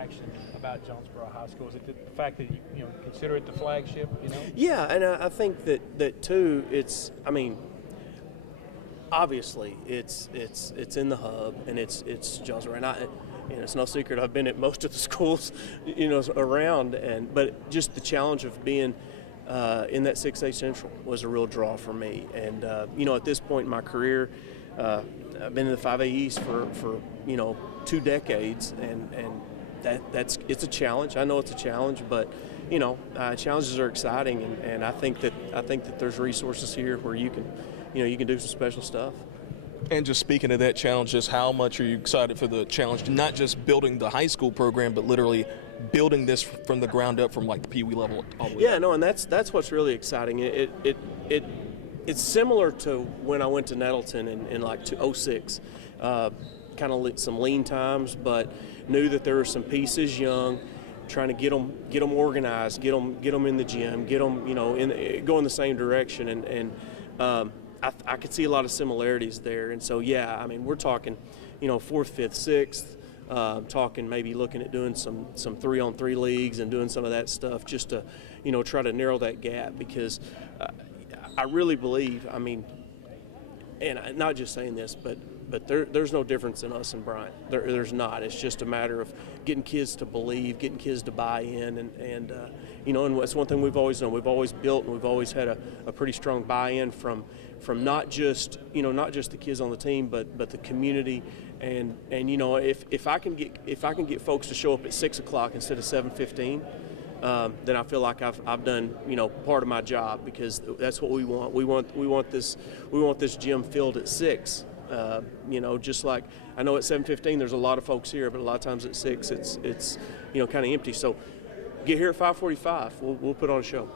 attraction about Jonesboro High School? Is it the fact that you consider it the flagship? Yeah, and I think that too. Obviously it's in the hub, and it's Jonesboro, and it's no secret I've been at most of the schools around, but just the challenge of being in that 6A Central was a real draw for me. And at this point in my career, I've been in the 5A East for 2 decades, and it's a challenge. I know it's a challenge, but challenges are exciting, and I think that there's resources here where you can do some special stuff. And just speaking of that challenge, just how much are you excited for the challenge, not just building the high school program, but literally building this from the ground up, from like the Pee Wee level all the way up? And that's what's really exciting. It's similar to when I went to Nettleton in like 2006. Kind of some lean times, but knew that there were some pieces young, trying to get them organized, get them in the gym, get them go in the same direction, and I could see a lot of similarities there. And so we're talking 4th, 5th, 6th, talking maybe looking at doing some 3-on-3 leagues and doing some of that stuff just to try to narrow that gap, because I really believe, and I'm not just saying this, but there's no difference in us and Bryant. There's not. It's just a matter of getting kids to believe, getting kids to buy in, and that's one thing we've always done. We've always built, and we've always had a pretty strong buy-in from not just the kids on the team, but the community, and if I can get folks to show up at 6 o'clock instead of 7:15. Then I feel like I've done part of my job, because that's what we want. We want this gym filled at 6. Just like I know at 7:15 there's a lot of folks here, but a lot of times at 6 it's kind of empty. So get here at 5:45. We'll put on a show.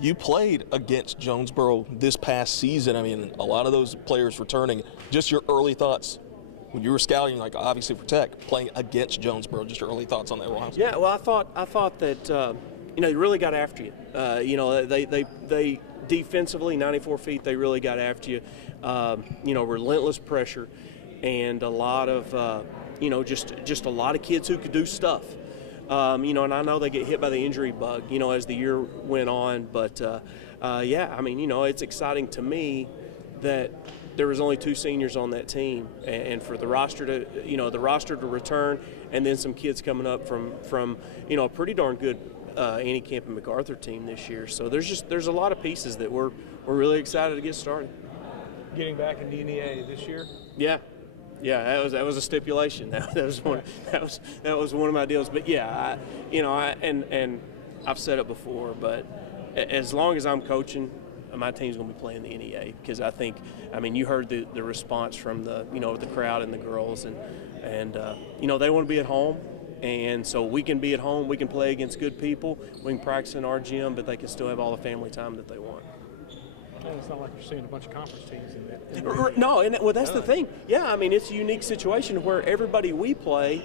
You played against Jonesboro this past season. A lot of those players returning. Just your early thoughts when you were scouting, like obviously for Tech, playing against Jonesboro. Just your early thoughts on that roster. Yeah, well, I thought that they really got after you. They defensively, 94 feet, they really got after you. Relentless pressure, and a lot of just a lot of kids who could do stuff. And I know they get hit by the injury bug, as the year went on. But it's exciting to me that there was only 2 seniors on that team, and for the roster to return, and then some kids coming up from a pretty darn good Annie Camp and MacArthur team this year. So there's a lot of pieces that we're really excited to get started. Getting back in DNEA this year? Yeah, that was a stipulation. That was one of my deals. But and I've said it before, but as long as I'm coaching, my team's going to be playing the NEA, because I think, you heard the response from the crowd and the girls, and they want to be at home, and so we can be at home, we can play against good people, we can practice in our gym, but they can still have all the family time that they want. And it's not like you're seeing a bunch of conference teams in that. No, that's the thing. Yeah, it's a unique situation where everybody we play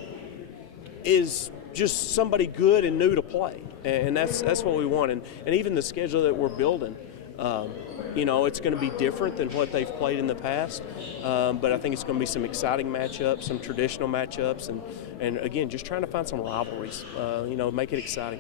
is just somebody good and new to play, and that's what we want. And even the schedule that we're building, it's going to be different than what they've played in the past, but I think it's going to be some exciting matchups, some traditional matchups, and again, just trying to find some rivalries, make it exciting.